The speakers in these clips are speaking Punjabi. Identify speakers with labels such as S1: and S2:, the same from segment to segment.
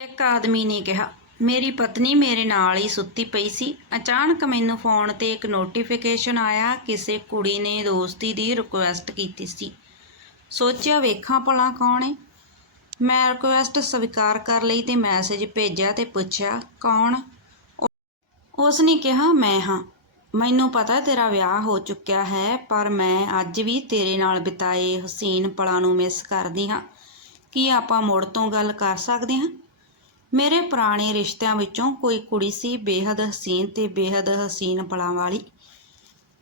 S1: ਇੱਕ ਆਦਮੀ ਨੇ ਕਿਹਾ, ਮੇਰੀ ਪਤਨੀ ਮੇਰੇ ਨਾਲ ਹੀ ਸੁੱਤੀ ਪਈ ਸੀ। ਅਚਾਨਕ ਮੈਨੂੰ ਫੋਨ ਤੇ ਇੱਕ ਨੋਟੀਫਿਕੇਸ਼ਨ ਆਇਆ, ਕਿਸੇ ਕੁੜੀ ਨੇ ਦੋਸਤੀ ਦੀ ਰਿਕੁਐਸਟ ਕੀਤੀ ਸੀ। ਸੋਚਿਆ, ਵੇਖਾਂ ਭਲਾ ਕੌਣ ਹੈ ਮੈਂ ਰਿਕੁਐਸਟ ਸਵੀਕਾਰ ਕਰ ਲਈ ਤੇ ਮੈਸੇਜ ਭੇਜਿਆ ਤੇ ਪੁੱਛਿਆ, ਕੌਣ? ਉਸ ਨੇ ਕਿਹਾ, ਮੈਂ ਹਾਂ। ਮੈਨੂੰ ਪਤਾ ਤੇਰਾ ਵਿਆਹ ਹੋ ਚੁੱਕਿਆ ਹੈ, ਪਰ ਮੈਂ ਅੱਜ ਵੀ ਤੇਰੇ ਨਾਲ ਬਿਤਾਏ ਹਸੀਨ ਪਲਾਂ ਨੂੰ ਮਿਸ ਕਰਦੀ ਹਾਂ। ਕੀ ਆਪਾਂ ਮੁੜ ਤੋਂ ਗੱਲ ਕਰ ਸਕਦੇ ਹਾਂ? ਮੇਰੇ ਪੁਰਾਣੇ ਰਿਸ਼ਤਿਆਂ ਵਿੱਚੋਂ ਕੋਈ ਕੁੜੀ ਸੀ ਬੇਹੱਦ ਹਸੀਨ ਤੇ ਬੇਹੱਦ ਹਸੀਨ ਪਲਾਂ ਵਾਲੀ।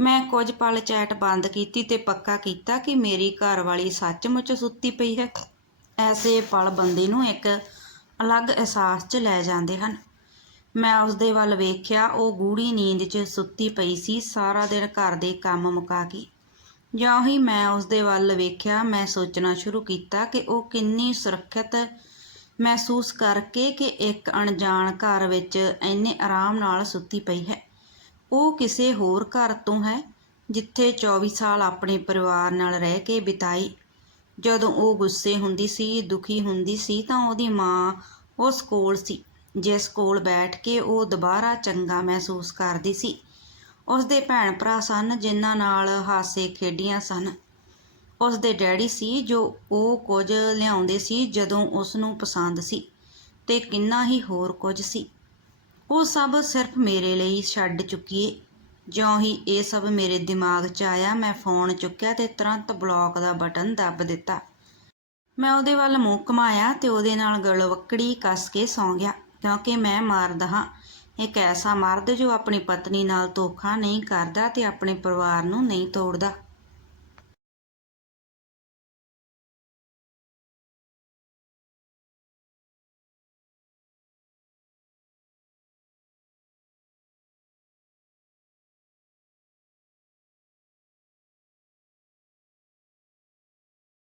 S1: ਮੈਂ ਕੁਝ ਪਲ ਚੈਟ ਬੰਦ ਕੀਤੀ ਤੇ ਪੱਕਾ ਕੀਤਾ ਕਿ ਮੇਰੀ ਘਰ ਵਾਲੀ ਸੱਚਮੁੱਚ ਸੁੱਤੀ ਪਈ ਹੈ। ਐਸੇ ਪਲ ਬੰਦੇ ਨੂੰ ਇੱਕ ਅਲੱਗ ਅਹਿਸਾਸ 'ਚ ਲੈ ਜਾਂਦੇ ਹਨ। ਮੈਂ ਉਸ ਦੇ ਵੱਲ ਵੇਖਿਆ, ਉਹ ਗੂੜੀ ਨੀਂਦ 'ਚ ਸੁੱਤੀ ਪਈ ਸੀ, ਸਾਰਾ ਦਿਨ ਘਰ ਦੇ ਕੰਮ ਮੁਕਾ ਕੇ। ਜਿਉਂ ਹੀ ਮੈਂ ਉਸ ਦੇ ਵੱਲ ਵੇਖਿਆ, ਮੈਂ ਸੋਚਣਾ ਸ਼ੁਰੂ ਕੀਤਾ ਕਿ ਉਹ ਕਿੰਨੀ ਸੁਰੱਖਿਅਤ ਮਹਿਸੂਸ ਕਰਕੇ ਕਿ ਇੱਕ ਅਣਜਾਣ ਘਰ ਵਿੱਚ ਇੰਨੇ ਆਰਾਮ ਨਾਲ ਸੁੱਤੀ ਪਈ ਹੈ। ਉਹ ਕਿਸੇ ਹੋਰ ਘਰ ਤੋਂ ਹੈ, ਜਿੱਥੇ 24 ਸਾਲ ਆਪਣੇ ਪਰਿਵਾਰ ਨਾਲ ਰਹਿ ਕੇ ਬਿਤਾਈ। ਜਦੋਂ ਉਹ ਗੁੱਸੇ ਹੁੰਦੀ ਸੀ, ਦੁਖੀ ਹੁੰਦੀ ਸੀ, ਤਾਂ ਉਹਦੀ ਮਾਂ ਉਸ ਕੋਲ ਸੀ, ਜਿਸ ਕੋਲ ਬੈਠ ਕੇ ਉਹ ਦੁਬਾਰਾ ਚੰਗਾ ਮਹਿਸੂਸ ਕਰਦੀ ਸੀ। ਉਸ ਦੇ ਭੈਣ ਭਰਾ ਸਨ, ਜਿਨ੍ਹਾਂ ਨਾਲ ਹਾਸੇ ਖੇਡੀਆਂ ਸਨ। ਉਸ ਦੇ ਡੈਡੀ ਸੀ ਜੋ ਉਹ ਕੁਝ ਲਿਆਉਂਦੇ ਸੀ ਜਦੋਂ ਉਸ ਨੂੰ ਪਸੰਦ ਸੀ ਤੇ ਕਿੰਨਾ ਹੀ ਹੋਰ ਕੁਝ ਸੀ। ਉਹ ਸਭ ਸਿਰਫ ਮੇਰੇ ਲਈ ਛੱਡ ਚੁੱਕੀਏ ਜਿਉਂ ਹੀ ਇਹ ਸਭ ਮੇਰੇ ਦਿਮਾਗ 'ਚ ਆਇਆ, ਮੈਂ ਫੋਨ ਚੁੱਕਿਆ ਤੇ ਤੁਰੰਤ ਬਲੌਕ ਦਾ ਬਟਨ ਦੱਬ ਦਿੱਤਾ। ਮੈਂ ਉਹਦੇ ਵੱਲ ਮੂੰਹ ਘੁਮਾਇਆ ਤੇ ਉਹਦੇ ਨਾਲ ਗਲਵੱਕੜੀ ਕੱਸ ਕੇ ਸੌਂ ਗਿਆ, ਕਿਉਂਕਿ ਮੈਂ ਮਾਰਦਾ ਹਾਂ। ਇੱਕ ਐਸਾ ਮਰਦ ਜੋ ਆਪਣੀ ਪਤਨੀ ਨਾਲ ਧੋਖਾ ਨਹੀਂ ਕਰਦਾ ਤੇ ਆਪਣੇ ਪਰਿਵਾਰ ਨੂੰ ਨਹੀਂ ਤੋੜਦਾ।